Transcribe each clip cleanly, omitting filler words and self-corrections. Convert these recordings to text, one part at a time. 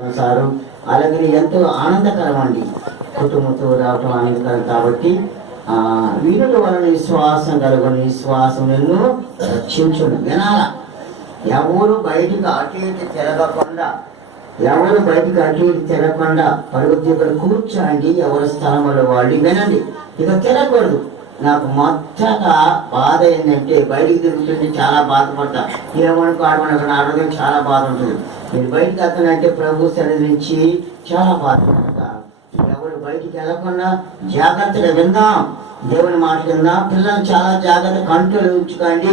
Sir అలాగే ఎంతో ఆనందకరం అండి. కుటుంబంతో రావటం ఆనందకరం కాబట్టి వీరుల వలన విశ్వాసం కలుగుని విశ్వాసం నిన్ను రక్షించును. వినాల ఎవరు బయటికి అటు ఇటు తిరగకుండా పరుగుతి ఇక్కడ కూర్చోండి. ఎవరి స్థలంలో వాళ్ళు వినండి. ఇక తిరగకూడదు. నాకు మొత్తగా బాధ ఏంటంటే బయటికి తిరుగుతుంటే చాలా బాధపడతా. ఏమనుకో ఆడమనుకో నా హృదయం చాలా బాధ ఉంటుంది. నేను బయటికి వెళ్తానంటే ప్రభు సన్నిధి నుంచి చాలా బాధపడతా. ఎవరు బయటికి వెళ్ళకుండా జాగ్రత్తగా విందాం, దేవుని మాట విందాం. పిల్లలు చాలా జాగ్రత్త కంట్రోల్ ఉంచుకోండి.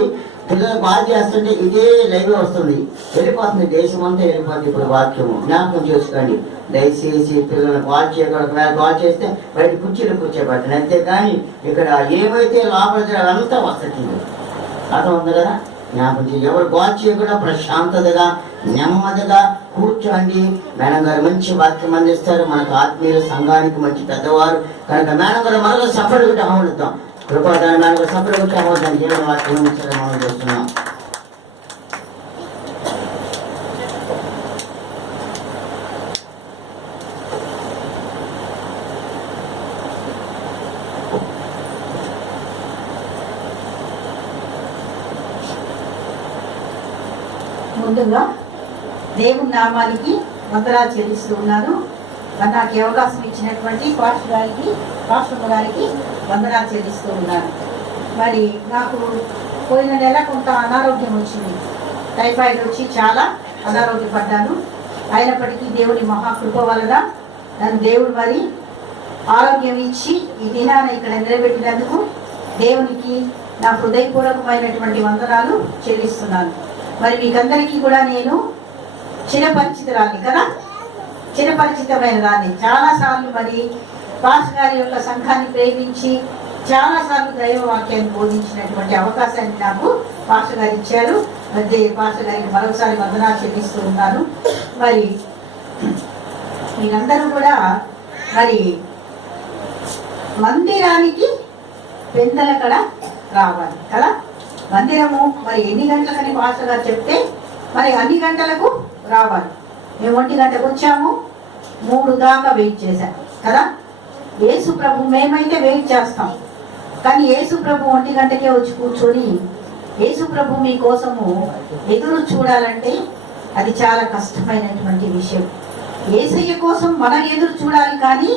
పిల్లలు బాగా చేస్తుంటే ఇదే లైవ్ వస్తుంది, వెళ్ళిపోతుంది, దేశం అంతా వెళ్ళిపోతుంది. ఇప్పుడు వాక్యము జ్ఞాపకం చేసుకోండి. దయచేసి పిల్లలను కాల్ చేయకూడదు. కాల్ చేస్తే బయట కుర్చీలు కూర్చోబెట్టండి, అంతేకాని ఇక్కడ ఏమైతే లోపల అంతా వస్తుంది. అర్థం ఉంది కదా? జ్ఞాపకం చేసి ఎవరు కాల్ చేయకుండా ప్రశాంతతగా నెమ్మదిగా కూర్చోండి. మేడం గారు మంచి వాక్యం అందిస్తారు. మనకు ఆత్మీయుల సంఘానికి మంచి పెద్దవారు కనుక మేడం గారు మనలో సఫరుగా ఆహ్వానిద్దాం. కృపాదాన్ని మేడం గారు సఫరుగా ఆహ్వానిద్దాం. జీవన వాక్యం మనం చేస్తున్నాం. ముందుగా దేవుని నామానికి వందనాలు చెల్లిస్తూ ఉన్నాను. మరి నాకు అవకాశం ఇచ్చినటువంటి పాస్టర్ గారికి వందనాలు చెల్లిస్తూ ఉన్నాను. మరి నాకు పోయిన నెల కొంత అనారోగ్యం వచ్చింది. టైఫాయిడ్ వచ్చి చాలా అనారోగ్యపడ్డాను. అయినప్పటికీ దేవుని మహాకృప వలన నన్ను దేవుడు మరి ఆరోగ్యం ఇచ్చి ఈ దినాన ఇక్కడ నిలబెట్టినందుకు దేవునికి నా హృదయపూర్వకమైనటువంటి వందనాలు చెల్లిస్తున్నాను. మరి మీకందరికీ కూడా నేను చిరపరిచితురాలి కదా, చిరపరిచితమైన దాన్ని. చాలాసార్లు మరి పాస్టర్ గారి యొక్క సంఘాన్ని ప్రేమించి చాలాసార్లు దైవ వాక్యాన్ని బోధించినటువంటి అవకాశాన్ని నాకు పాస్టర్ గారు ఇచ్చారు. మరి పాస్టర్ గారికి మరొకసారి వందనాలు చెల్లిస్తూ ఉన్నాను. మరి మీరందరూ కూడా మరి మందిరానికి పెద్దల కడ రావాలి కదా. మందిరము మరి ఎన్ని గంటలకని పాస్టర్ గారు చెప్తే మరి అన్ని గంటలకు రావాలి. మేము 1 గంటకు వచ్చాము, 3 దాకా వెయిట్ చేశాం కదా. యేసు ప్రభు మేమైతే వెయిట్ చేస్తాం, కానీ యేసు ప్రభు 1 గంటకే వచ్చి కూర్చొని యేసు ప్రభు మీ కోసము ఎదురు చూడాలంటే అది చాలా కష్టమైనటువంటి విషయం. యేసయ్య కోసం మనం ఎదురు చూడాలి, కానీ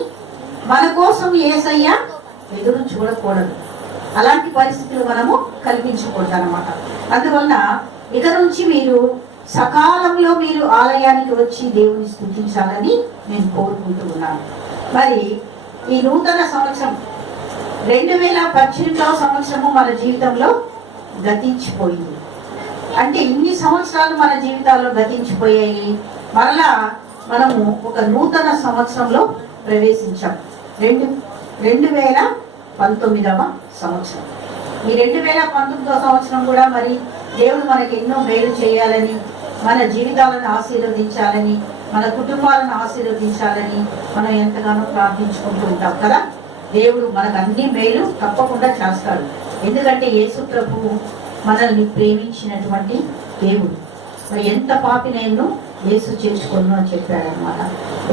మన కోసం యేసయ్య ఎదురు చూడకూడదు. అలాంటి పరిస్థితులు మనము కల్పించకూడదు అన్నమాట. అందువలన ఇక నుంచి మీరు సకాలంలో మీరు ఆలయానికి వచ్చి దేవుని స్తుతించాలని నేను కోరుకుంటూ ఉన్నాను. మరి ఈ నూతన సంవత్సరం 2018వ సంవత్సరము మన జీవితంలో గతించిపోయింది. అంటే ఇన్ని సంవత్సరాలు మన జీవితాల్లో గతించిపోయాయి. మరలా మనము ఒక నూతన సంవత్సరంలో ప్రవేశించాం. 2019వ సంవత్సరం. ఈ 2019వ సంవత్సరం కూడా మరి దేవుడు మనకి ఎన్నో మేలు చేయాలని, మన జీవితాలను ఆశీర్వదించాలని, మన కుటుంబాలను ఆశీర్వదించాలని మనం ఎంతగానో ప్రార్థించుకుంటూ ఉంటాం కదా. దేవుడు మనకు అన్ని మేలు తప్పకుండా చేస్తాడు. ఎందుకంటే యేసు ప్రభువు మనల్ని ప్రేమించినటువంటి దేవుడు. మరి ఎంత పాపినైనా యేసు చేర్చుకొను అని చెప్పాడనమాట.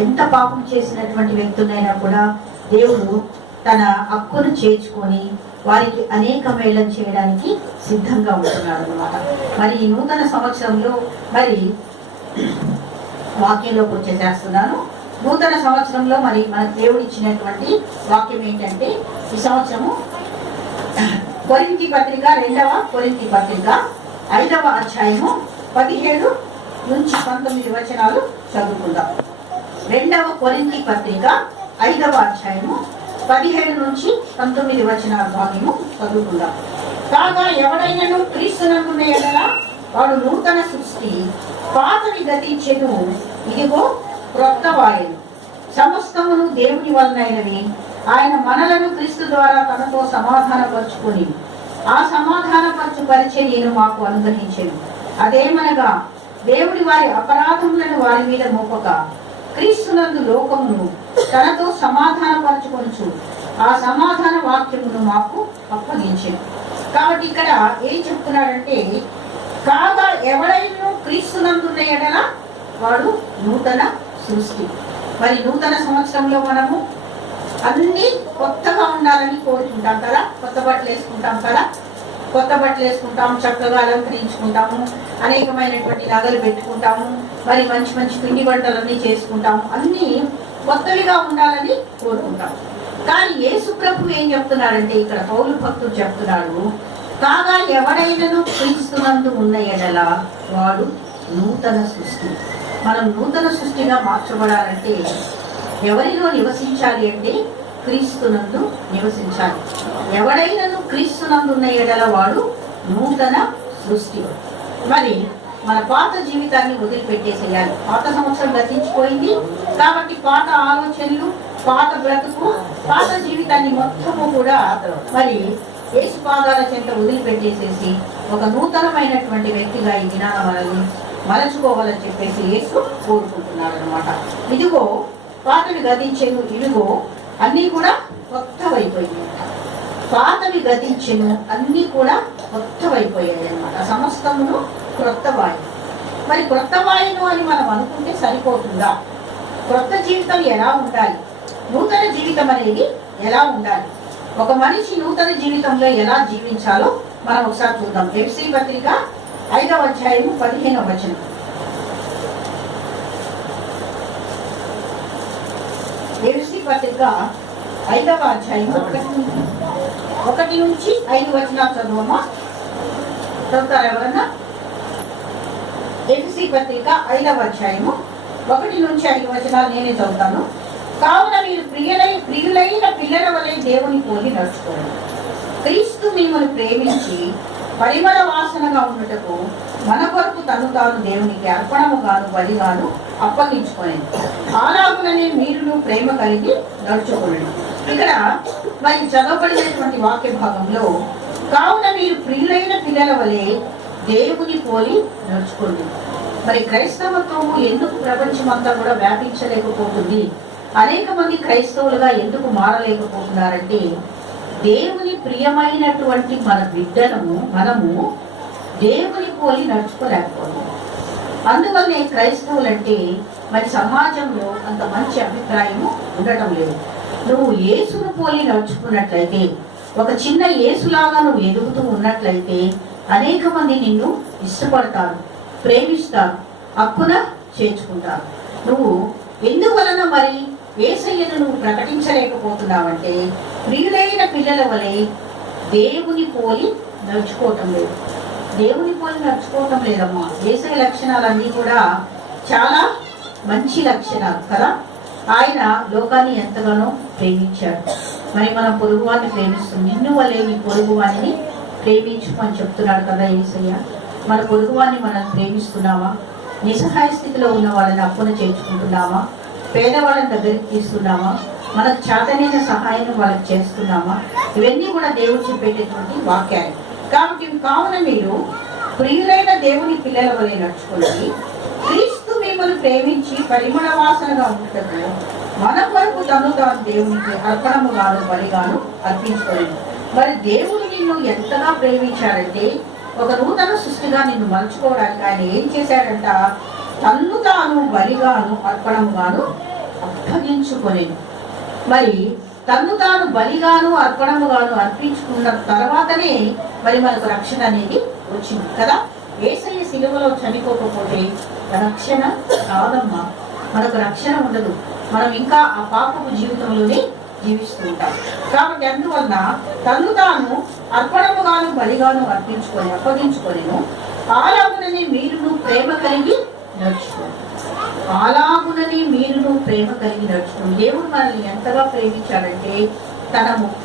ఎంత పాపం చేసినటువంటి వ్యక్తులైనా కూడా దేవుడు తన హక్కును చేర్చుకొని వారికి అనేక మేళం చేయడానికి సిద్ధంగా ఉంటున్నాడు అనమాట. మరి ఈ నూతన సంవత్సరంలో మరి వాక్యంలోకి వచ్చేసేస్తున్నాను. నూతన సంవత్సరంలో మరి మన దేవుడు ఇచ్చినటువంటి వాక్యం ఏంటంటే, ఈ సంవత్సరము కొరింథీ పత్రిక 2వ కొరింథీ పత్రిక 5వ అధ్యాయము 17 నుంచి 19 వచనాలు చదువుకుందాం. 2వ కొరింథీ పత్రిక 5వ అధ్యాయము 17 నుంచి 19 వచనాల భాగ్యము చదువుకుందాం. కాగా ఎవడైనను క్రీస్తునందున్న ఎడల వాడు నూతన సృష్టి, పాతవి గతించెను, ఇదిగో క్రొత్త వాయను. సమస్తమును దేవుని వలనైనవి. ఆయన మనలను క్రీస్తు ద్వారా తనతో సమాధానపరుచుకుని ఆ సమాధానపరచు పరిచర్యను మాకు అనుగ్రహించెను. అదేమనగా దేవుడి వారి అపరాధములను వారి మీద మోపక క్రీస్తునందు లోకమును తనతో సమాధానపరచుకొనుచు ఆ సమాధాన వాక్యమును మాకు అప్పగించెను. కాబట్టి ఇక్కడ ఏం చెప్తున్నాడంటే, కాగా ఎవడైనా క్రీస్తునందున్న ఎడల వాడు నూతన సృష్టి. మరి నూతన సంవత్సరంలో మనము అన్నీ కొత్తగా ఉండాలని కోరుకుంటాం కదా. కొత్త బట్టలు వేసుకుంటాం కదా, కొత్త బట్టలు వేసుకుంటాము, చక్కగా అలంకరించుకుంటాము, అనేకమైనటువంటి నగలు పెట్టుకుంటాము, మరి మంచి మంచి పిండి వంటలన్నీ చేసుకుంటాము, అన్నీ కొత్తవిగా ఉండాలని కోరుకుంటాం. కానీ యేసు ప్రభు ఏం చెప్తున్నాడంటే, ఇక్కడ పౌలు భక్తుడు చెప్తున్నాడు, కాగా ఎవడైనను క్రీస్తునందు ఉన్న ఎడల వాడు నూతన సృష్టి. మనం నూతన సృష్టిగా మార్చబడాలంటే ఎవరిలో నివసించాలి అంటే క్రీస్తునందు నివసించాలి. ఎవడైనను క్రీస్తునందు ఉన్న ఎడల వాడు నూతన సృష్టి. మరి మన పాత జీవితాన్ని వదిలిపెట్టేసేయాలి. పాత సంవత్సరం గతించిపోయింది కాబట్టి పాత ఆలోచనలు, పాత బ్రతుకు, పాత జీవితాన్ని మొత్తము కూడా మరి యేసు పాదాల చెంత వదిలిపెట్టేసేసి ఒక నూతనమైనటువంటి వ్యక్తిగా ఈ దినాన మనల్ని మలచుకోవాలని చెప్పేసి యేసు కోరుకుంటున్నాడు అనమాట. ఇదిగో పాతవి గతించెను, ఇదిగో అన్నీ కూడా కొత్తవైపోయాయి. పాతవి గతించెను, అన్నీ కూడా కొత్తవైపోయాయి అనమాట. సమస్తమును క్రొత్త వాయు. మరి క్రొత్త వాయును అని మనం అనుకుంటే సరిపోతుందా? క్రొత్త జీవితం ఎలా ఉండాలి? నూతన జీవితం అనేది ఎలా ఉండాలి? ఒక మనిషి నూతన జీవితంలో ఎలా జీవించాలో మనం ఒకసారి చూద్దాం. ఎఫ్ఎస్సీ పత్రిక 5వ అధ్యాయము 15వ వచనం. ఎఫ్ఎస్సీ పత్రిక 5వ అధ్యాయం 1 నుంచి 5 వచనాలు చదువమ్మా. చదువుతారా ఎవరన్నా? ఎఫ్ఎస్సీ పత్రిక 5వ అధ్యాయము 1 నుంచి 5 వచనాలు నేనే చదువుతాను. కావున మీరు ప్రియులైన పిల్లల వలె దేవుని పోలి నడుచుకోండి. క్రీస్తు మిమ్మల్ని ప్రేమించి పరిమళ వాసనగా ఉన్నటకు మన కొరకు తను తాను దేవునికి అర్పణముగాను బలిగాను అప్పగించుకోండి. అలాగుననే మీరును ప్రేమ కలిగి నడుచుకోండి. ఇక్కడ మరి చదవబడినటువంటి వాక్య భాగంలో కావున మీరు ప్రియులైన పిల్లల వలె దేవుని పోలి నడుచుకోండి. మరి క్రైస్తవత్వము ఎందుకు ప్రపంచమంతా కూడా వ్యాపించలేకపోతుంది? అనేక మంది క్రైస్తవులుగా ఎందుకు మారలేకపోతున్నారంటే, దేవుని ప్రియమైనటువంటి మన బిడ్డలను మనము దేవుని పోలి నడుచుకోలేకపోతున్నాం. అందువల్లే క్రైస్తవులంటే మరి సమాజంలో అంత మంచి అభిప్రాయము ఉండటం లేదు. నువ్వు యేసును పోలి నడుచుకున్నట్లయితే, ఒక చిన్న యేసులాగా నువ్వు ఎదుగుతూ ఉన్నట్లయితే అనేక మంది నిన్ను ఇష్టపడతారు, ప్రేమిస్తారు, హక్కున చేర్చుకుంటారు. నువ్వు ఎందువలన మరి యేసయ్యను నువ్వు ప్రకటించలేకపోతున్నావంటే, ప్రియులైన పిల్లల వలె దేవుని పోలి నడుచుకోవటం లేదు. దేవుని పోలి నడుచుకోవటం లేదమ్మా. యేసయ్య లక్షణాలన్నీ కూడా చాలా మంచి లక్షణాలు కదా. ఆయన లోకాన్ని ఎంతగానో ప్రేమించాడు. మరి మనం పొరుగువాన్ని ప్రేమిస్తాం. నిన్ను వలె నీ పొరుగువాన్ని ప్రేమించుమని చెప్తున్నాడు కదా యేసయ్య. మన పొరుగువాన్ని మనం ప్రేమిస్తున్నామా? నిస్సహాయ స్థితిలో ఉన్న వాళ్ళని అప్పున చేర్చుకుంటున్నామా? పేదవాళ్ళని దగ్గరికి తీస్తున్నామా? మనకు చేతనైన సహాయం వాళ్ళకి చేస్తున్నామా? ఇవన్నీ కూడా దేవుడు చెప్పేటటువంటి వాక్యాలు. కాబట్టి కావున మీరు ప్రియులైన దేవుని పిల్లల వలె నడుచుకోండి. క్రీస్తు మిమ్మల్ని ప్రేమించి పరిమళ వాసనగా ఉండటకు మన కొరకు తను తాను దేవునికి అర్పణముగాను బలిగాను అర్పించుకోలేదు. మరి దేవుడు నిన్ను ఎంతగా ప్రేమించాడంటే, ఒక నూతన సృష్టిగా నిన్ను మలుచుకోవడానికి ఆయన ఏం చేశాడంట? తన్ను తాను బలిగాను అర్పణముగాను అప్పగించుకోలేదు. మరి తన్ను తాను బలిగాను అర్పణముగాను అర్పించుకున్న తర్వాతనే మరి మనకు రక్షణ అనేది వచ్చింది కదా. యేసయ్య సిలువలో చనిపోకపోతే రక్షణ రాదమ్మా. మనకు రక్షణ ఉండదు. మనం ఇంకా ఆ పాపపు జీవితంలోనే జీవిస్తూ ఉంటాం. కాబట్టి అందువలన తను తాను అర్పణముగాను బలిగాను అప్పగించుకోలేను. అలాగునని మీరును ప్రేమ కలిగి నడుచుకోండి. అలాగునని మీరును ప్రేమ కలిగి నడుచుకోండి. దేవుడు మనల్ని ఎంతగా ప్రేమించాడంటే,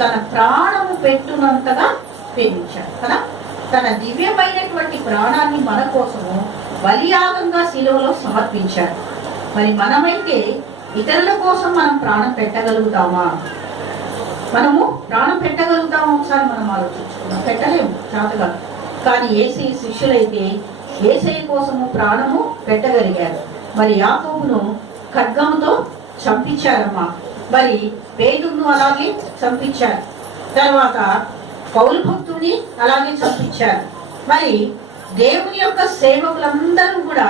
తన ప్రాణము పెట్టునంతగా ప్రేమించాడు కదా. తన దివ్యమైనటువంటి ప్రాణాన్ని మన కోసము బలియాగంగా శిలువలో సమర్పించాడు. మరి మనమైతే ఇతరుల కోసం మనం ప్రాణం పెట్టగలుగుతామా? మనము ప్రాణం పెట్టగలుగుతామా? ఒకసారి మనం ఆలోచించుకుందాం. పెట్టలేము, చేతగా. కానీ యేసయ్య శిష్యులైతే యేసయ్య కోసము ప్రాణము పెట్టగలిగారు. మరి యాకోబును ఖడ్గముతో చంపించారమ్మా. మరి పేతురును అలాగే చంపించారు. తర్వాత పౌలు భక్తుని అలాగే చంపించారు. మరి దేవుని యొక్క సేవకులందరూ కూడా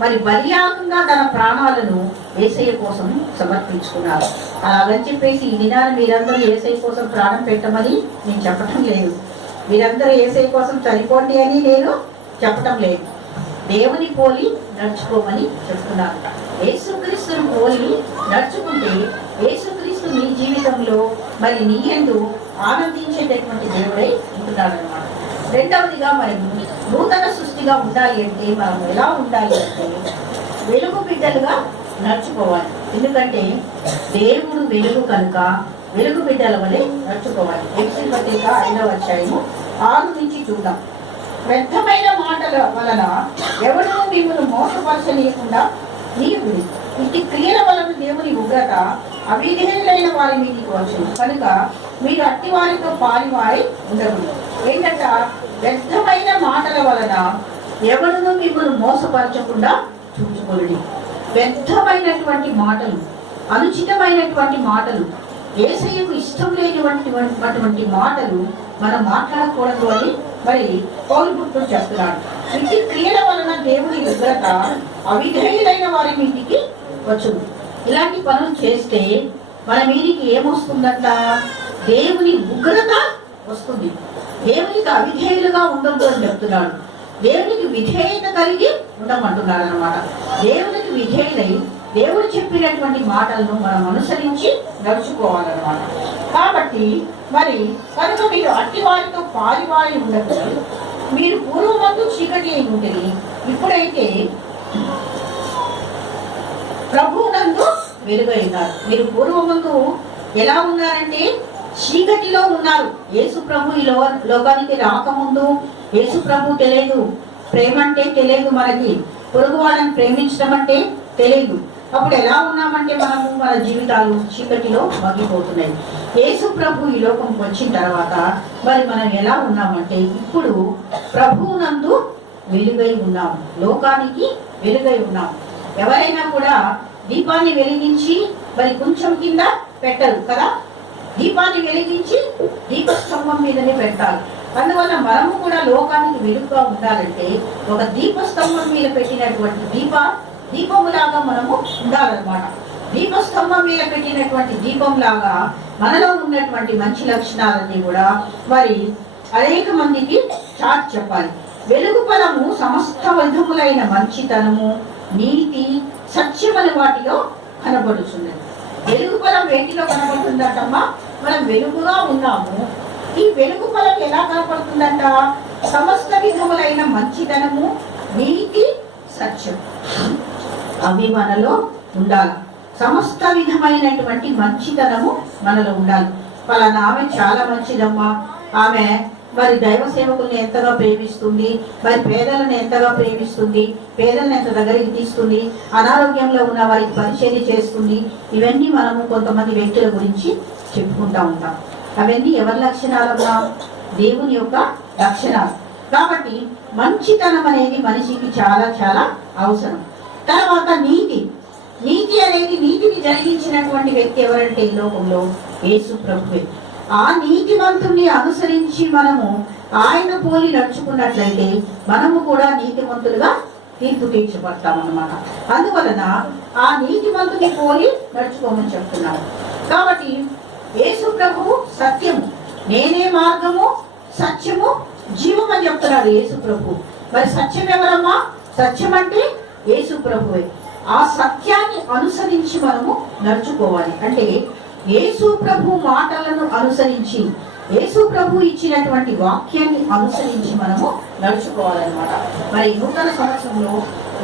మరి బలియాగంగా తన ప్రాణాలను యేసయ్య కోసం సమర్పించుకున్నారు. అలాగని చెప్పేసి ఈ దినాన్ని మీరందరూ యేసయ్య కోసం ప్రాణం పెట్టమని నేను చెప్పటం లేదు. మీరందరూ యేసయ్య కోసం చనిపోండి అని నేను చెప్పటం లేదు. దేవుని పోలి నడుచుకోమని చెప్తున్నాను. యేసుక్రీస్తుని పోలి నడుచుకుంటే యేసుక్రీస్తు నీ జీవితంలో మరి నీ యందు ఆనందించేటటువంటి దేవుడై ఉంటున్నాడు అన్నమాట. రెండవదిగా మనం నూతన సృష్టిగా ఉండాలి అంటే మనం ఎలా ఉండాలి అంటే వెలుగు బిడ్డలుగా నడుచుకోవాలి. ఎందుకంటే దేవుడు వెలుగు కనుక వెలుగు బిడ్డల వలె నడుచుకోవాలి. ఎఫెసీయుల పత్రిక 5వ అధ్యాయము 6 నుంచి చూద్దాం. వ్యర్థమైన మాటల వలన ఎవరు మిమ్మల్ని మోసపరచనీయకుండా నీవుడి ఇట్టి క్రియల వలన దేవుని ఉగ్రత అవిధేయులైన వారి మీదకి వచ్చును కనుక మీరు అట్టి వారితో పారివారి ఉండకూడదు. ఏంటంట? వ్యర్థమైన మాటల వలన ఎవరు మిమ్మల్ని మోసపరచకుండా చూసుకోండి. వ్యర్థమైనటువంటి మాటలు, అనుచితమైనటువంటి మాటలు, యేసయ్యకు ఇష్టం లేనిటువంటి మాటలు మనం మాట్లాడకూడదు అని మరి పౌలు భక్తుడు చెప్తున్నాడు. ఇంటి క్రియల వలన దేవుని ఉగ్రత అవిధేయులైన వారి మీదికి వచ్చును. ఇలాంటి పనులు చేస్తే మన మీదికి ఏమొస్తుందంట? దేవుని ఉగ్రత వస్తుంది. దేవునికి అవిధేయులుగా ఉండొద్దు అని చెప్తున్నాడు. దేవునికి విధేయత కలిగి ఉండమంటున్నాడు అనమాట. దేవునికి విధేయులై దేవుడు చెప్పినటువంటి మాటలను మనం అనుసరించి నడుచుకోవాలన్నమాట. కాబట్టి మరి కనుక మీరు అట్టి వారితో పారివారి ఉండకూడదు. మీరు పూర్వమందు చీకటి అయి ఉంటుంది, ఇప్పుడైతే ప్రభువునందు వెలుగై ఉన్నారు. మీరు పూర్వమందు ఎలా ఉన్నారంటే చీకటిలో ఉన్నారు. యేసు ప్రభు ఈ లోకానికి రాకముందు యేసు ప్రభు తెలియదు, ప్రేమ అంటే తెలియదు, మనకి పొరుగు వాళ్ళని ప్రేమించడం అంటే తెలియదు. అప్పుడు ఎలా ఉన్నామంటే మనము మన జీవితాలు చీకటిలో మగ్గిపోతున్నాయి. యేసు ప్రభు ఈ లోకంకి వచ్చిన తర్వాత మరి మనం ఎలా ఉన్నామంటే ఇప్పుడు ప్రభువునందు వెలుగై ఉన్నాము, లోకానికి వెలుగై ఉన్నాము. ఎవరైనా కూడా దీపాన్ని వెలిగించి మరి కొంచెం కింద పెట్టరు కదా, దీపాన్ని వెలిగించి దీపస్తంభం మీదనే పెట్టాలి. అందువల్ల మనము కూడా లోకానికి వెలుగుగా ఉండాలంటే ఒక దీపస్తంభం మీద పెట్టినటువంటి దీపములాగా మనము ఉండాలన్నమాట. దీపస్తంభం మీద పెట్టినటువంటి దీపంలాగా మనలో ఉన్నటువంటి మంచి లక్షణాలన్నీ కూడా మరి అనేక మందికి చాటి చెప్పాలి. వెలుగు ఫలము సమస్త విధములైన మంచితనము, నీతి, సత్యమని వాటిలో కనబడుతున్నది. వెలుగు ఫలం వేటిలో కనబడుతుందటమ్మా? మనం వెలుగుగా ఉన్నాము. ఈ వెలుగు ఫలం ఎలా కనపడుతుందంట? సమస్త విధములైన మంచితనము, నీతి, సత్యం అవి మనలో ఉండాలి. సమస్త విధమైనటువంటి మంచితనము మనలో ఉండాలి. పలానా ఆమె చాలా మంచిదమ్మా, ఆమె మరి దైవ సేవకుల్ని ఎంతగా ప్రేమిస్తుంది, మరి పేదలను ఎంతగా ప్రేమిస్తుంది, పేదలను ఎంత దగ్గరికి తీస్తుంది, అనారోగ్యంలో ఉన్న వారికి పరిచర్య చేస్తుంది. ఇవన్నీ మనము కొంతమంది వ్యక్తుల గురించి చెప్పుకుంటా ఉంటాం. అవన్నీ ఎవరి లక్షణాలమ్మా? దేవుని యొక్క లక్షణాలు. కాబట్టి మంచితనం అనేది మనిషికి చాలా చాలా అవసరం. తర్వాత నీతి అనేది, నీతిని జరిగించినటువంటి వ్యక్తి ఎవరంటే ఈ లోకంలో యేసు ప్రభువే. ఆ నీతిమంతుని అనుసరించి మనము ఆయన పోలి నడుచుకున్నట్లయితే మనము కూడా నీతిమంతులుగా తీర్పు తీర్చబడతామన్నమాట. అందువలన ఆ నీతిమంతుని పోలి నడుచుకోమని చెప్తున్నాను. కాబట్టి యేసు ప్రభువు సత్యము, నేనే మార్గము, సత్యము, జీవం అని చెప్తున్నాడు యేసు ప్రభు. మరి సత్యం ఎవరమ్మా? సత్యం అంటే యేసు ప్రభువే. ఆ సత్యాన్ని అనుసరించి మనము నడుచుకోవాలి. అంటే యేసు ప్రభు మాటలను అనుసరించి, యేసు ప్రభు ఇచ్చినటువంటి వాక్యాన్ని అనుసరించి మనము నడుచుకోవాలన్నమాట. మరి నూతన సంవత్సరంలో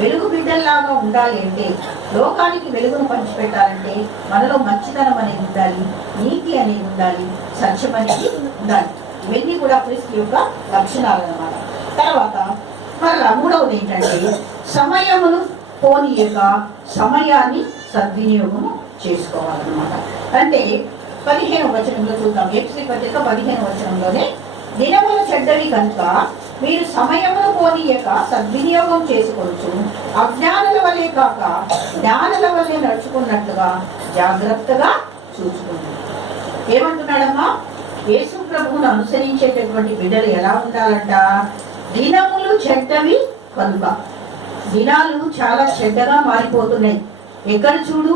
వెలుగు బిడ్డల్లాగా ఉండాలి అంటే, లోకానికి వెలుగును పంచిపెట్టాలంటే మనలో మంచితనం అనేది ఉండాలి, నీతి అనేది ఉండాలి, సత్యం అనేది ఉండాలి. ఇవన్నీ కూడా క్రీస్తు యొక్క లక్షణాలు అన్నమాట. తర్వాత మరలా మూడవది ఏంటంటే సమయమును పోనీయక సమయాన్ని సద్వినియోగము చేసుకోవాలన్నమాట. అంటే 15వ వచనంలో చూద్దాం. ఎఫెసీయుల పత్రిక 15వ వచనంలోనే దినములు చెడ్డవి కనుక మీరు సమయమును పోనీయక సద్వినియోగం చేసుకోవచ్చు, అజ్ఞానుల వల్లే కాక జ్ఞానుల వల్లే నడుచుకున్నట్లుగా జాగ్రత్తగా చూసుకోండి. ఏమంటున్నాడమ్మా? యేసు ప్రభువును అనుసరించేటటువంటి బిడ్డలు ఎలా ఉండాలంట? దినములు చెడ్డవి కనుక. దినాలు చాలా చెడ్డగా మారిపోతున్నాయి. ఎక్కడ చూడు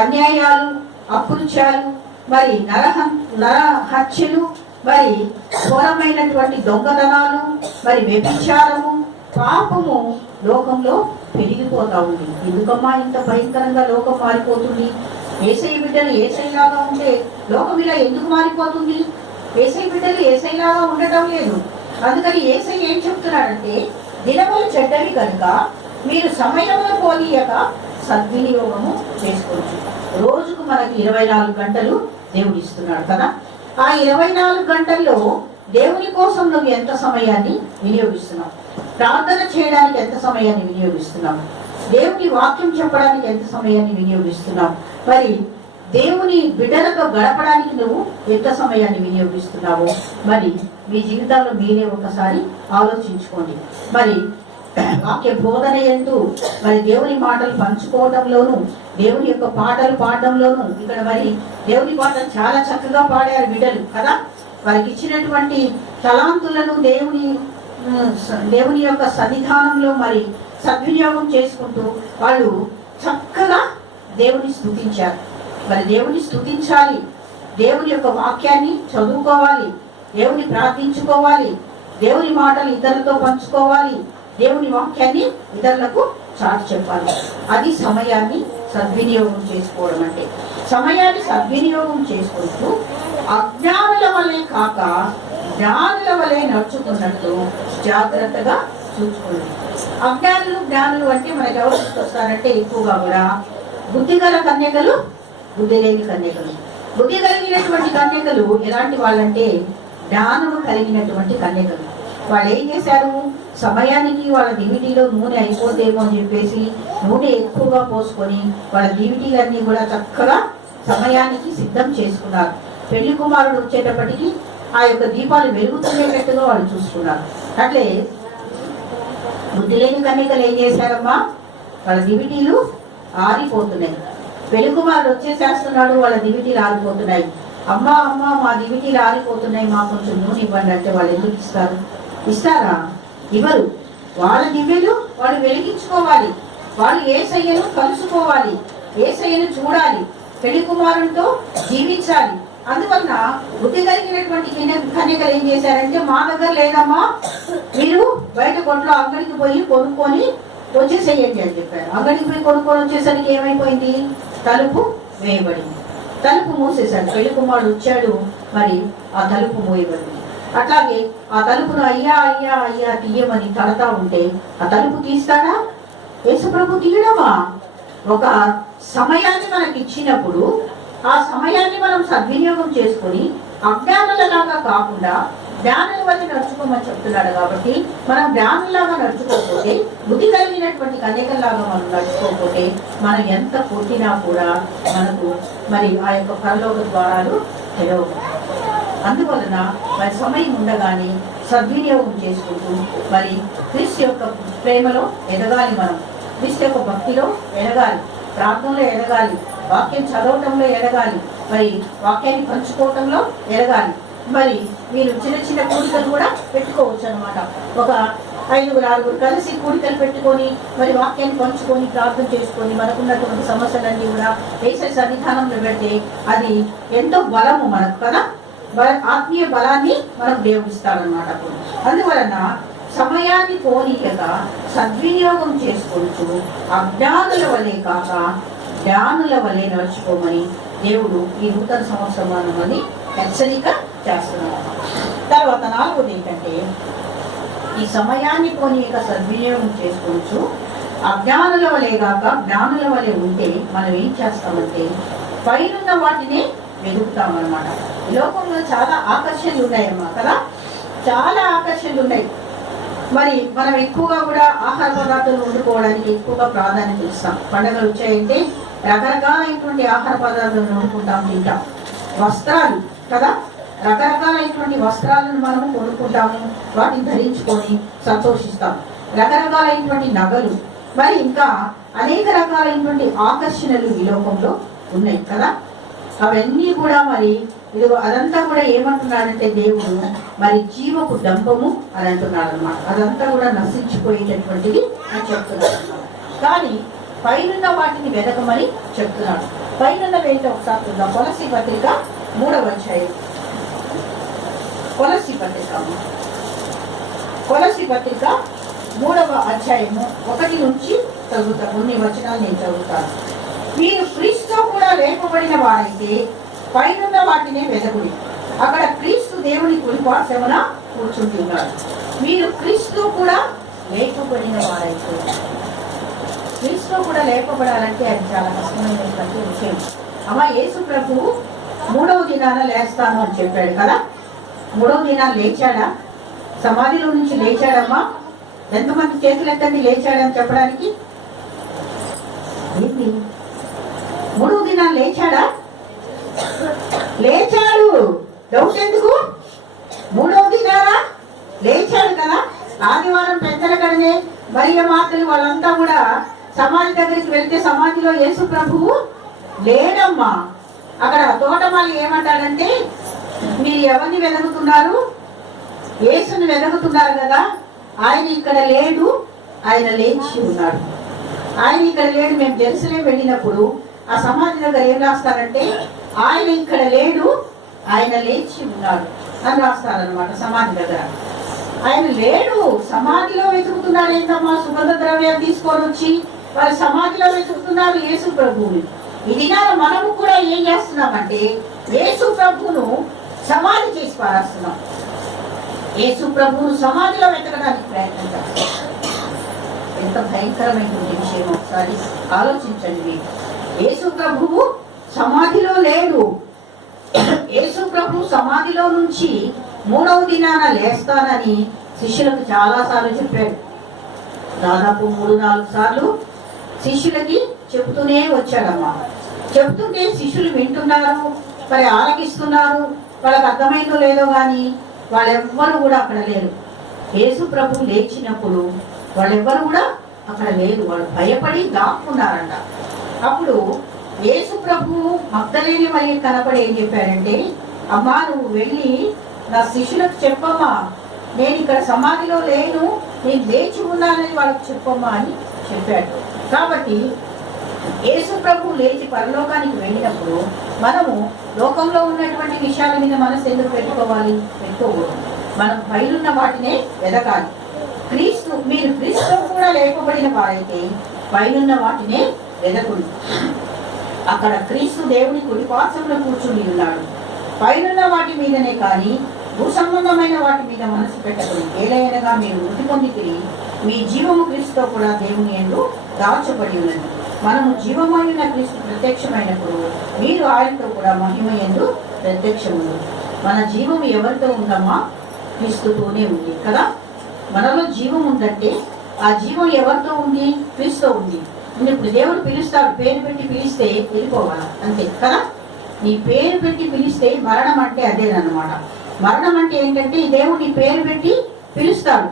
అన్యాయాలు, అకృత్యాలు, మరి నరహత్యలు, మరి ఘోరమైనటువంటి దొంగతనాలు, మరి వ్యభిచారము, పాపము లోకంలో పెరిగిపోతా ఉంది. ఎందుకమ్మా ఇంత భయంకరంగా లోకం మారిపోతుంది? ఏసై బిడ్డలు ఏసైలాగా ఉంటే లోకం ఇలా ఎందుకు మారిపోతుంది? ఏసై బిడ్డలు ఏసైలాగా ఉండటం లేదు. అందుకని ఏసై ఏం చెప్తున్నాడంటే, దినములు చెడ్డవి కనుక మీరు సమయమును పోనీయక సద్వినియోగము చేసుకోవచ్చు. రోజుకు మనకి 24 గంటలు దేవుడు ఇస్తున్నాడు కదా. ఆ 24 గంటల్లో దేవుని కోసం నువ్వు ఎంత సమయాన్ని వినియోగిస్తున్నావు? ప్రార్థన చేయడానికి ఎంత సమయాన్ని వినియోగిస్తున్నావు? దేవుని వాక్యం చెప్పడానికి ఎంత సమయాన్ని వినియోగిస్తున్నావు? మరి దేవుని బిడ్డలతో గడపడానికి నువ్వు ఎంత సమయాన్ని వినియోగిస్తున్నావు? మరి మీ జీవితంలో మీరే ఒకసారి ఆలోచించుకోండి. మరి వాక్య బోధన ఎందు, మరి దేవుని మాటలు పంచుకోవడంలోను, దేవుని యొక్క పాటలు పాడడంలోను, ఇక్కడ మరి దేవుని పాటలు చాలా చక్కగా పాడారు బిడ్డలు కదా. వారికి ఇచ్చినటువంటి తలాంతులను దేవుని యొక్క సన్నిధానంలో మరి సద్వినియోగం చేసుకుంటూ వాళ్ళు చక్కగా దేవుని స్తుతించారు. మరి దేవుని స్తుతించాలి, దేవుని యొక్క వాక్యాన్ని చదువుకోవాలి, దేవుని ప్రార్థించుకోవాలి, దేవుని మాటలు ఇతరులతో పంచుకోవాలి, దేవుని వాక్యాన్ని ఇతరులకు చాటి చెప్పాలి. అది సమయాన్ని సద్వినియోగం చేసుకోవడం అంటే. సమయాన్ని సద్వినియోగం చేసుకుంటూ అజ్ఞానుల వలె కాక జ్ఞానుల వలె నడుచుకున్నట్టు జాగ్రత్తగా చూసుకోండి. జ్ఞానులు అంటే మనకి ఎవరు వస్తారంటే ఎక్కువగా కూడా బుద్ధి గల కన్యకలు, బుద్ధి లేని కన్యకలు. బుద్ధి కలిగినటువంటి కన్యకలు ఎలాంటి వాళ్ళంటే జ్ఞానము కలిగినటువంటి కన్యకలు. వాళ్ళు ఏం చేశారు? సమయానికి వాళ్ళ దివిటీలో నూనె అయిపోతేమో అని చెప్పేసి నూనె ఎక్కువగా పోసుకొని వాళ్ళ దివిటీలన్నీ కూడా చక్కగా సమయానికి సిద్ధం చేసుకున్నారు. పెళ్లి కుమారుడు వచ్చేటప్పటికి ఆ యొక్క దీపాలు వెలుగుతుండేటట్టుగా వాళ్ళు చూసుకున్నారు. అట్లే బుద్ధి లేని కన్యకలు ఏం చేశారమ్మా? వాళ్ళ దివిటీలు ఆరిపోతున్నాయి. పెళ్లి కుమారుడు వచ్చేసేస్తున్నాడు, వాళ్ళ దివిటీలు ఆరిపోతున్నాయి. అమ్మా మా దివిటీలు ఆరిపోతున్నాయి, మా కొంచెం నూనె ఇవ్వండి అంటే వాళ్ళు ఎందుకు ఇస్తారు? ఇస్తారా? ఇవ్వరు. వాళ్ళ దివ్యలు వాళ్ళు వెలిగించుకోవాలి, వాళ్ళు యేసయ్యను కలుసుకోవాలి, యేసయ్యను చూడాలి, పెళ్లి కుమారునితో జీవించాలి. అందువలన బుద్ధి కలిగినటువంటి కన్యకలు ఏం చేశారంటే, మా దగ్గర లేదమ్మా, మీరు బయట కొట్లో అంగడికి పోయి కొనుక్కొని వచ్చేసేయండి అని చెప్పారు. అంగడికి పోయి కొనుక్కొని వచ్చేసరికి ఏమైపోయింది? తలుపు వేయబడింది. తలుపు మూసేశాడు. పెళ్లి కుమారుడు వచ్చాడు, మరి ఆ తలుపు మూయబడింది. అట్లాగే ఆ తలుపును అయ్యా అయ్యా అయ్యా తీయమని తడతా ఉంటే ఆ తలుపు తీస్తాడా? యేసుప్రభు తీయడమా? ఒక సమయాన్ని మనకి ఇచ్చినప్పుడు ఆ సమయాన్ని మనం సద్వినియోగం చేసుకొని అజ్ఞానులలాగా కాకుండా జ్ఞానుల వల్ల నడుచుకోమని చెప్తున్నాడు. కాబట్టి మనం జ్ఞానులాగా నడుచుకోకపోతే, బుద్ధి కలిగినటువంటి కన్యకల్లాగా మనం నడుచుకోకపోతే, మనం ఎంత కొట్టినా కూడా మనకు మరి ఆ యొక్క పరలోక ద్వారాలు తెరవవు. అందువలన మరి సమయం ఉండగానే సద్వినియోగం చేసుకుంటూ మరి క్రీస్తు యొక్క ప్రేమలో ఎదగాలి. మనం క్రీస్తు యొక్క భక్తిలో ఎదగాలి, ప్రార్థనలో ఎదగాలి, వాక్యం చదవటంలో ఎదగాలి, మరి వాక్యాన్ని పంచుకోవటంలో ఎదగాలి. మరి మీరు చిన్న చిన్న కూడికలు కూడా పెట్టుకోవచ్చు అనమాట. ఒక 5-6 కలిసి కూడికలు పెట్టుకొని మరి వాక్యాన్ని పంచుకొని ప్రార్థన చేసుకొని మనకున్నటువంటి సమస్యలన్నీ కూడా యేసయ్య సన్నిధానంలో పెడితే అది ఎంతో బలము మనకు కదా. ఆత్మీయ బలాన్ని మనకు దేవుడిస్తాడనమాట. అప్పుడు అందువలన సమయాన్ని పోనీయక సద్వినియోగం చేసుకుంటూ అజ్ఞానుల వలె కాక జ్ఞానుల వలె నడుచుకోమని దేవుడు ఈ నూతన సంవత్సరాన్ని హెచ్చరిక చేస్తున్నాడు. తర్వాత 4వది ఏంటంటే, ఈ సమయాన్ని పోనీయక సద్వినియోగం చేసుకుంటూ అజ్ఞానుల వలె కాక జ్ఞానుల వలె ఉంటే మనం ఏం చేస్తామంటే పైనున్న వాటిని వెతుకుతామన్నమాట. ఈ లోకంలో చాలా ఆకర్షణలు ఉన్నాయమ్మా కదా, చాలా ఆకర్షణలు ఉన్నాయి. మరి మనం ఎక్కువగా కూడా ఆహార పదార్థాలు వండుకోవడానికి ఎక్కువగా ప్రాధాన్యత ఇస్తాం. పండుగలు వచ్చాయంటే రకరకాలైనటువంటి ఆహార పదార్థాలను వండుకుంటాం, తింటాం. వస్త్రాలు కదా, రకరకాలైనటువంటి వస్త్రాలను మనము కొనుక్కుంటాము, వాటిని ధరించుకొని సంతోషిస్తాం. రకరకాలైనటువంటి నగలు, మరి ఇంకా అనేక రకాలైనటువంటి ఆకర్షణలు ఈ లోకంలో ఉన్నాయి కదా. అవన్నీ కూడా మరి ఇది అదంతా కూడా ఏమంటున్నాడంటే దేవుడు మరి జీవపు డంబము అని అంటున్నాడు అనమాట. అదంతా కూడా నశించిపోయేటటువంటిది అని చెప్తున్నాడు అనమాట. కానీ పైనున్న వాటిని వెదకమని చెప్తున్నాడు. పైనున్న ఏంటో ఒకసారి చూద్దాం. కొలస్సీ పత్రిక 3వ అధ్యాయం. కొలస్సీ పత్రిక 3వ అధ్యాయము 1 నుంచి చదువుతాను. కొన్ని వచనాలు నేను చదువుతాను. మీరు క్రీస్తుతో కూడా లేపబడిన వారైతే పైనున్న వాటినే వెదకుడి, అక్కడ క్రీస్తు దేవుని కుడిపార్శ్వమున కూర్చుంటున్నాడు. మీరు క్రీస్తు కూడా లేపబడిన వారైతే, క్రీస్తు కూడా లేపబడాలంటే అది చాలా కష్టమైనటువంటి విషయం. అమ్మ యేసు ప్రభువు 3వ దినాన లేస్తాను అని చెప్పాడు కదా. 3వ దినాన లేచాడా? సమాధిలో నుంచి లేచాడమ్మా? ఎంతమంది చేతులు ఎత్తండి లేచాడని చెప్పడానికి. ఏంటి 3వ దినాన లేచాడా? లేచాడు. డౌట్ ఎందుకు? 3వ దినాన లేచాడు కదా. ఆదివారం పెద్దల కడనే మరియ మాతలు వాళ్ళంతా కూడా సమాధి దగ్గరికి వెళ్తే సమాధిలో యేసు ప్రభువు లేడమ్మా. అక్కడ తోటమాలి ఏమంటాడంటే, మీరు ఎవరిని వెతుకుతున్నారు? యేసుని వెతుకుతున్నారు కదా. ఆయన ఇక్కడ లేడు, ఆయన లేచి ఉన్నాడు. ఆయన ఇక్కడ లేడు. మేము జెరూసలేం వెళ్ళినప్పుడు ఆ సమాధి దగ్గర ఏం రాస్తారంటే, ఆయన ఇక్కడ లేడు, ఆయన లేచి ఉన్నాడు అని రాస్తారనమాట సమాధి దగ్గర. ఆయన లేడు, సమాధిలో వెతుకుతున్నారు. ఏంటమ్మా? సుగంధ ద్రవ్యాలు తీసుకొని వచ్చి వాళ్ళ సమాధిలో వెతుకుతున్నారు యేసు ప్రభువుని. ఈ దినాన మనము కూడా ఏం చేస్తున్నామంటే, యేసు ప్రభువును సమాధి చేసి పారేస్తున్నాం. యేసు ప్రభువును సమాధిలో వెతకడానికి ప్రయత్నం చేస్తాం. ఎంత భయంకరమైనటువంటి విషయం ఒకసారి ఆలోచించండి. యేసు ప్రభువు సమాధిలో లేడు. యేసు ప్రభు సమాధిలో నుంచి 3వ దినాన లేస్తానని శిష్యులకు చాలా సార్లు చెప్పాడు. దాదాపు 3-4 సార్లు శిష్యులకి చెప్తూనే వచ్చాడమ్మా. చెప్తుంటే శిష్యులు వింటున్నారు, మరి ఆలకిస్తున్నారు. వాళ్ళకి అర్థమైందో లేదో కానీ వాళ్ళెవ్వరూ కూడా అక్కడ లేరు. యేసు ప్రభు లేచినప్పుడు వాళ్ళెవ్వరు కూడా అక్కడ లేరు. వాళ్ళు భయపడి దాక్కున్నారంట. అప్పుడు యేసు ప్రభు మగ్దలేని మళ్ళీ కనపడి ఏం చెప్పారంటే, అమ్మా నువ్వు వెళ్ళి నా శిష్యులకు చెప్పమ్మా, నేను ఇక్కడ సమాధిలో లేను, నేను లేచి ఉన్నానని వాళ్ళకి చెప్పమ్మా అని చెప్పాడు. కాబట్టి యేసు ప్రభు లేచి పరలోకానికి వెళ్ళినప్పుడు మనము లోకంలో ఉన్నటువంటి విషయాల మీద మనసు ఎందుకు పెట్టుకోవాలి? పెట్టుకోకూడదు. మనం పైనున్న వాటినే వెదకాలి. మీరు క్రీస్తు కూడా లేపబడిన వారైతే పైనున్న వాటినే వెదకుడు, అక్కడ క్రీస్తు దేవుని కుడిపార్శ్వమున కూర్చుని ఉన్నాడు. పైనున్న వాటి మీదనే కానీ భూ సంబంధమైన వాటి మీద మనసు పెట్టకూడదు. ఏలైనగా మీరు మృతి పొంది తిరిగి మీ జీవము క్రీస్తుతో కూడా దేవుని యందు దాచబడి ఉన్నది. మనము జీవమైన క్రీస్తు ప్రత్యక్షమైనప్పుడు మీరు ఆయనతో కూడా మహిమ యందు ప్రత్యక్షముంది. మన జీవం ఎవరితో ఉందమ్మా? క్రీస్తుతోనే ఉంది కదా. మనలో జీవం ఉందంటే ఆ జీవం ఎవరితో ఉంది? క్రీస్తుతో ఉంది. ఇప్పుడు దేవుడు పిలుస్తాడు, పేరు పెట్టి పిలిస్తే వెళ్ళిపోవాలి అంతే కదా. నీ పేరు పెట్టి పిలిస్తే మరణం అంటే అదేనమాట. మరణం అంటే ఏంటంటే ఈ దేవుడు నీ పేరు పెట్టి పిలుస్తాడు.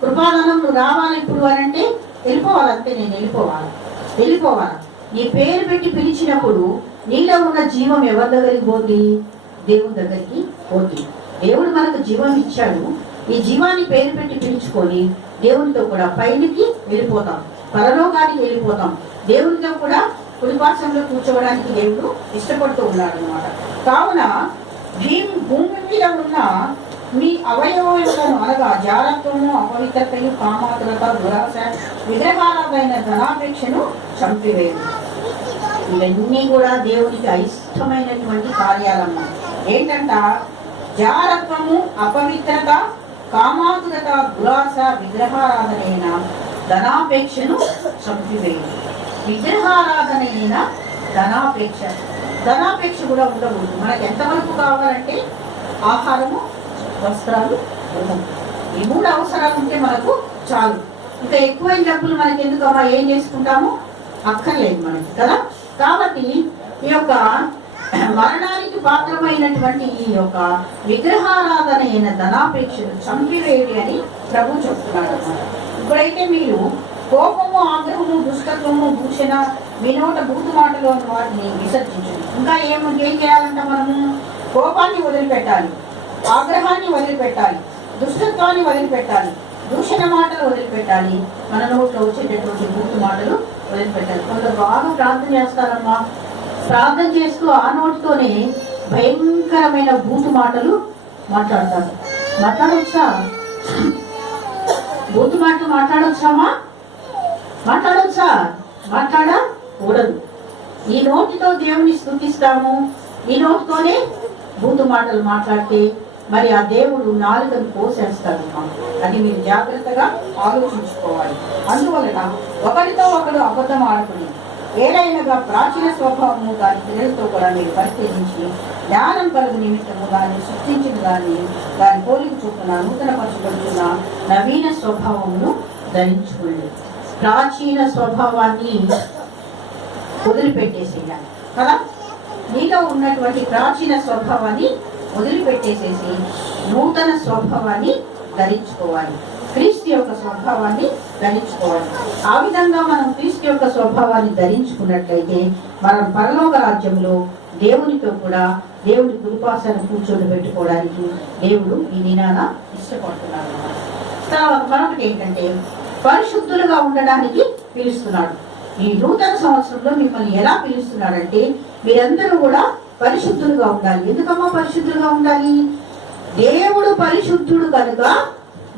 కృపాదనం నువ్వు రావాలి ఇప్పుడు అని అంటే వెళ్ళిపోవాలంటే నేను వెళ్ళిపోవాలి. నీ పేరు పెట్టి పిలిచినప్పుడు నీలో ఉన్న జీవం ఎవరి దగ్గరికి పోతుంది? దేవుని దగ్గరికి పోతుంది. దేవుడు మనకు జీవం ఇచ్చాడు. ఈ జీవాన్ని పేరు పెట్టి పిలుచుకొని దేవునితో కూడా పైకి వెళ్ళిపోతాం, పరలోకానికి వెళ్ళిపోతాం. దేవునితో కూడా కుడిపార్శ్వంలో కూర్చోవడానికి దేవుడు ఇష్టపడుతూ ఉన్నాడు అనమాట. కావున భూమి మీద ఉన్న మీ అవయవములను అనగా జారత్వము, అపవిత్రతయు, కామాతురత, దురాశ, విగ్రహాలైన ధనాపేక్షను చంపివేయు. ఇవన్నీ కూడా దేవునికి అయిష్టమైనటువంటి కార్యాలమ్మ. ఏంటంట? జారత్వము, అపవిత్రత, కామాతురత, దురాశ, విగ్రహారాధనైన ధనాపేక్షను చంపివేయు. విగ్రహారాధనైన ధనాపేక్ష కూడా ఉండకూడదు. మనకు ఎంతవరకు కావాలంటే ఆహారము, వస్త్రాలు, గృహం, ఈ 3 అవసరాలు ఉంటే మనకు చాలు. ఇంకా ఎక్కువైన డబ్బులు మనకి ఎందుకు అమ్మా? ఏం చేసుకుంటాము? అక్కర్లేదు మనకి కదా. కాబట్టి ఈ యొక్క మరణానికి పాత్రమైనటువంటి ఈ యొక్క విగ్రహారాధన అయిన ధనాపేక్షను చంపివేయడి అని ప్రభు చెప్తున్నాడు అన్నమాట. ఇప్పుడైతే మీరు కోపము, ఆగ్రహము, దుష్టత్వము, దూషణ, మీ నోట బూతు మాటలు వాటిని విసర్జించండి. ఇంకా ఏం చేయాలంట? మనము కోపాన్ని వదిలిపెట్టాలి, ఆగ్రహాన్ని వదిలిపెట్టాలి, దుష్టత్వాన్ని వదిలిపెట్టాలి, దూషణ మాటలు వదిలిపెట్టాలి, మన నోట్లో వచ్చేటటువంటి బూతు మాటలు వదిలిపెట్టాలి. కొందరు బాగా ప్రార్థన చేస్తారమ్మా, ప్రార్థన చేస్తూ ఆ నోటితోనే భయంకరమైన బూతు మాటలు మాట్లాడతారు. మాట్లాడవచ్చా? బూతు మాటలు మాట్లాడవచ్చామా? మాట్లాడవచ్చా? మాట్లాడకూడదు. ఈ నోటితో దేవుని స్తుతిస్తాము, ఈ నోటితోనే బూతు మాటలు మాట్లాడితే మరి ఆ దేవుడు నాలుకను కోసేస్తాడు. అది మీరు జాగ్రత్తగా ఆలోచించుకోవాలి. అందువలన ఒకరితో ఒకడు అబద్ధం ఆడకుని ఏదైనా ప్రాచీన స్వభావము దాని పిల్లలతో కూడా మీరు పరిశీలించి జ్ఞానం కలుగు నిమిత్తము దాన్ని సృష్టించిన దాని పోలిక చొప్పున నూతన పరచబడుతున్న నవీన స్వభావమును ధరించుకోండి. ప్రాచీన స్వభావాన్ని వదిలిపెట్టేసేయాలి కదా. నీలో ఉన్నటువంటి ప్రాచీన స్వభావాన్ని వదిలిపెట్టేసేసి నూతన స్వభావాన్ని ధరించుకోవాలి. క్రీస్తు యొక్క స్వభావాన్ని ధరించుకోవాలి. ఆ విధంగా మనం క్రీస్తు యొక్క స్వభావాన్ని ధరించుకున్నట్లయితే మనం పరలోక రాజ్యంలో దేవునితో కూడా దేవుని కృపాసన కూర్చొని పెట్టుకోవడానికి దేవుడు ఈ దినాన ఇష్టపడుతున్నాడు. తర్వాత మరొకటి ఏంటంటే పరిశుద్ధులుగా ఉండడానికి పిలుస్తున్నాడు. ఈ నూతన సంవత్సరంలో మిమ్మల్ని ఎలా పిలుస్తున్నాడంటే మీరందరూ కూడా పరిశుద్ధులుగా ఉండాలి. ఎందుకమ్మా పరిశుద్ధులుగా ఉండాలి? దేవుడు పరిశుద్ధుడు కనుక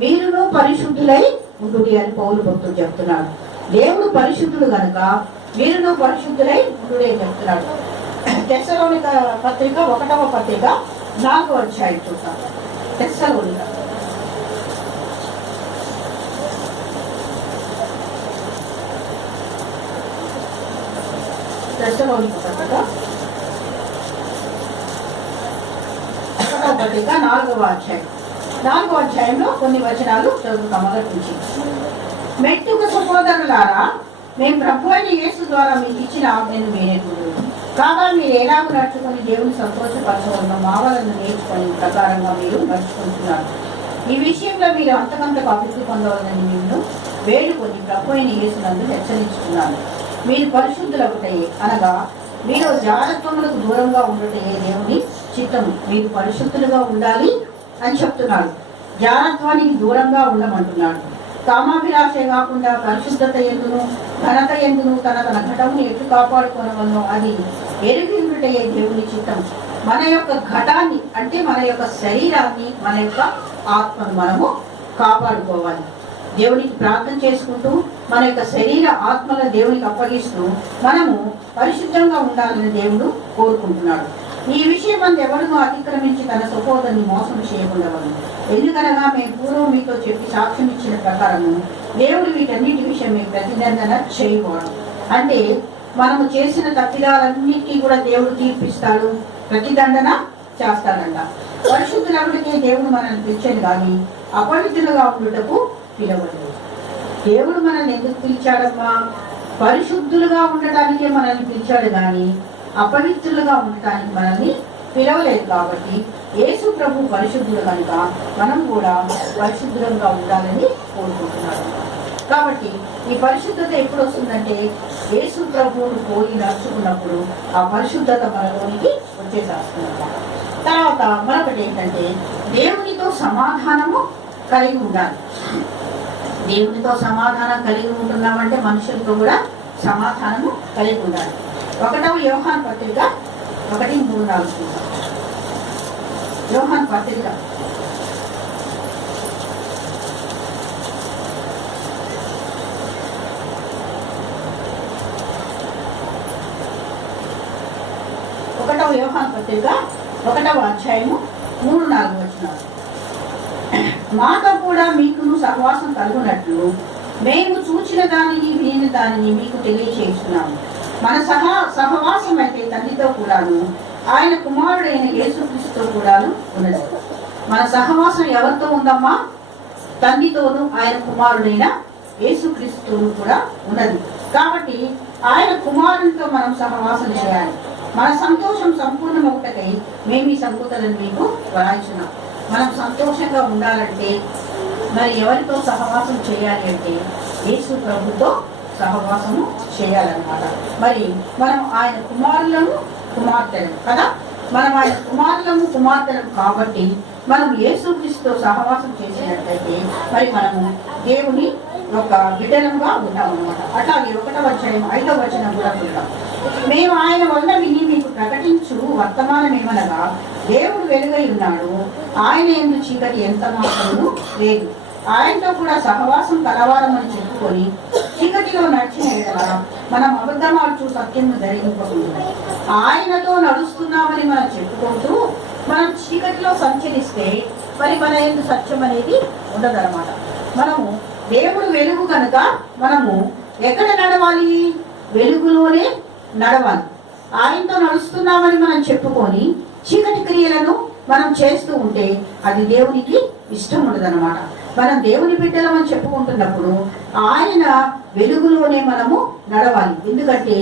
మీరును పరిశుద్ధులై ఉండుడి అని పౌలు భక్తుడు చెప్తున్నాడు. దేవుడు పరిశుద్ధుడు కనుక మీరును పరిశుద్ధులై ఉండుడి అని చెప్తున్నాడు. తెస్సలోనిక పత్రిక 1వ పత్రిక 4వ అధ్యాయం చూద్దాం. తెస్సలోనిక పత్రిక 1వ పత్రిక 4వ అధ్యాయం. 4వ అధ్యాయంలో కొన్ని వచనాలు చదువుతాం. మొదటి నుంచి. మెట్టుకు సహోదరులారా, మేము ప్రభు అయిన యేసు ద్వారా మీకు ఇచ్చిన ఆజ్ఞను మీరేకుడు కాగా మీరు ఎలాగో నడుచుకొని దేవుని సంతోషపరచవలన మా వలన నేర్చుకునే ప్రకారంగా మీరు నడుచుకుంటున్నారు. ఈ విషయంలో మీరు అంతకంతకు అభివృద్ధి పొందవాలని నిన్ను వేడుకొని ప్రభు అయిన యేసునందు హెచ్చరించుకున్నాను. మీరు పరిశుద్ధులొకటే, అనగా మీరు జారత్వములకు దూరంగా ఉండటే దేవుని చిత్తము. మీరు పరిశుద్ధులుగా ఉండాలి అని చెప్తున్నాడు. జారత్వానికి దూరంగా ఉండమంటున్నాడు. కామాభిలాష కాకుండా పరిశుద్ధత ఎందును ఘనత ఎందును తన ఘటమును ఎట్లు కాపాడుకోవడంలో అది ఎరిగి ఉండటే దేవుని చిత్తం. మన యొక్క ఘటాన్ని అంటే మన యొక్క శరీరాన్ని, మన యొక్క ఆత్మను మనము కాపాడుకోవాలి. దేవునికి ప్రార్థన చేసుకుంటూ మన యొక్క శరీర ఆత్మల దేవునికి అప్పగిస్తూ మనము పరిశుద్ధంగా ఉండాలని దేవుడు కోరుకుంటున్నాడు. ఈ విషయం మంది ఎవరినో అతిక్రమించి తన సహోదరుని మోసం చేయకుండాను. ఎందుకనగా మేము పూర్వం మీతో చెప్పి సాక్ష్యం ఇచ్చిన ప్రకారము దేవుడు వీటన్నిటి విషయం మీకు ప్రతిదండన చేయకూడదు. అంటే మనము చేసిన తప్పిదాలన్నిటికీ కూడా దేవుడు తీర్పిస్తాడు, ప్రతిదండన చేస్తాడంట. పరిశుద్ధులకే దేవుడు మనల్ని పిలిచాడు కానీ అపవిత్రులుగా ఉండుటకు పిలవలేదు. దేవుడు మనల్ని ఎందుకు పిలిచాడమ్మా? పరిశుద్ధులుగా ఉండటానికే మనల్ని పిలిచాడు కానీ అపవిత్రులుగా ఉండటానికి మనల్ని పిలవలేదు. కాబట్టి యేసు ప్రభు పరిశుద్ధుడు కనుక మనం కూడా పరిశుద్ధంగా ఉండాలని కోరుకుంటున్నాడు. కాబట్టి ఈ పరిశుద్ధత ఎప్పుడు వస్తుందంటే యేసు ప్రభువును పోయి నడుచుకున్నప్పుడు ఆ పరిశుద్ధత మనలోనికి వచ్చేసేస్తున్నమాట. తర్వాత మరొకటి ఏంటంటే దేవునితో సమాధానము కలిగి ఉండాలి. దేవునితో సమాధానం కలిగి ఉంటున్నామంటే మనుషులతో కూడా సమాధానము కలిగి ఉండాలి. 1వ యోహాను పత్రిక 1:3-4. యోహాను పత్రిక 1వ యోహాను పత్రిక 1వ అధ్యాయము 3-4 వచనాలు. మాతో కూడా మీకును సహవాసం కలుగునట్లు మేము చూచిన దానిని వినిన దానిని మీకు తెలియచేస్తున్నాము. మన సహవాసం అయితే తండ్రితో కూడాను ఆయన కుమారుడైన యేసుక్రీస్తుతో కూడాను ఉన్నది. మన సహవాసం ఎవరితో ఉందమ్మా? తండ్రితోనూ ఆయన కుమారుడైన యేసుక్రీస్తుతోనూ కూడా ఉన్నది. కాబట్టి ఆయన కుమారునితో మనం సహవాసం చేయాలి. మన సంతోషం సంపూర్ణమవుటకై మేము ఈ సంగతులను మీకు వ్రాయించున్నాం. మనం సంతోషంగా ఉండాలంటే మరి ఎవరితో సహవాసం చేయాలి అంటే యేసు ప్రభుతో సహవాసము చేయాలన్నమాట. మరి మనం ఆయన కుమారులను కుమార్తెలను కదా. మనం ఆయన కుమారులము కుమార్తెలము కాబట్టి మనం యేసుక్రీస్తుతో సహవాసం చేసినట్లయితే మరి మనము దేవుని ఒక బిడ్డలంగా ఉంటామన్నమాట. అట్లాగే 1వ అధ్యాయం 5వ వచనం కూడా చూద్దాం. మేము ఆయన వల్ల విని మీకు ప్రకటించు వర్తమానం ఏమనగా, దేవుడు వెలుగై ఉన్నాడు, ఆయన యందు చీకటి ఎంత మాత్రము లేదు. ఆయనతో కూడా సహవాసం కలవారమని చెప్పుకొని చీకటిలో నడిచిన ఎడల మనం అబద్ధమాడుచు సత్యం ధరింపకుండా ఆయనతో నడుస్తున్నామని మనం చెప్పుకుంటూ మనం చీకటిలో సంచరిస్తే మరి మన యందు సత్యం అనేది ఉండదన్నమాట. మనము దేవుడు వెలుగు కనుక మనము ఎక్కడ నడవాలి? వెలుగులోనే నడవాలి. ఆయనతో నడుస్తున్నామని మనం చెప్పుకొని చీకటి క్రియలను మనం చేస్తూ ఉంటే అది దేవునికి ఇష్టం ఉండదన్నమాట. మనం దేవుని బిడ్డలమని చెప్పుకుంటున్నప్పుడు ఆయన వెలుగులోనే మనము నడవాలి. ఎందుకంటే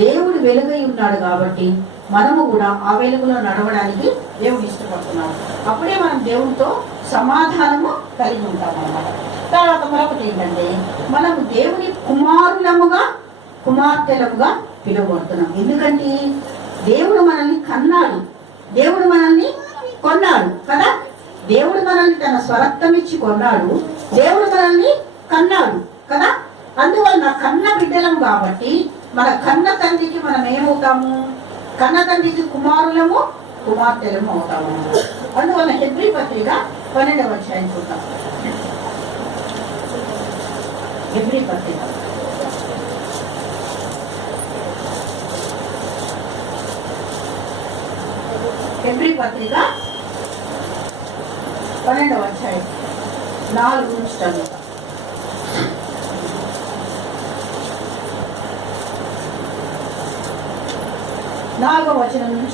దేవుడు వెలుగై ఉన్నాడు కాబట్టి మనము కూడా ఆ వెలుగులో నడవడానికి దేవుడు ఇష్టపడుతున్నాడు. అప్పుడే మనం దేవునితో సమాధానము కలిగి ఉంటాం అన్నమాట. తర్వాత మరొకటి ఏంటంటే, మనము దేవుని కుమారులముగా కుమార్తెలముగా పిలువబడుతున్నాం. ఎందుకంటే దేవుడు మనల్ని కన్నాడు, దేవుడు మనల్ని కొన్నాడు కదా. దేవుడు మనల్ని తన స్వరక్తం ఇచ్చి కొన్నాడు, దేవుడు మనల్ని కన్నాడు కదా. అందువల్ల కన్న బిడ్డలం కాబట్టి మన కన్న తండ్రికి మనం ఏమవుతాము? కన్న తండ్రికి కుమారులము కుమార్తెలము అవుతాము. అందువల్ల హెబ్రీ పత్రిక 12వ అధ్యాయం చూద్దాం. హెబ్రీ పత్రిక హెబ్రీ పత్రిక 12వ అధ్యాయం 4 నుంచి చదువుతాం. 4వ వచనం నుంచి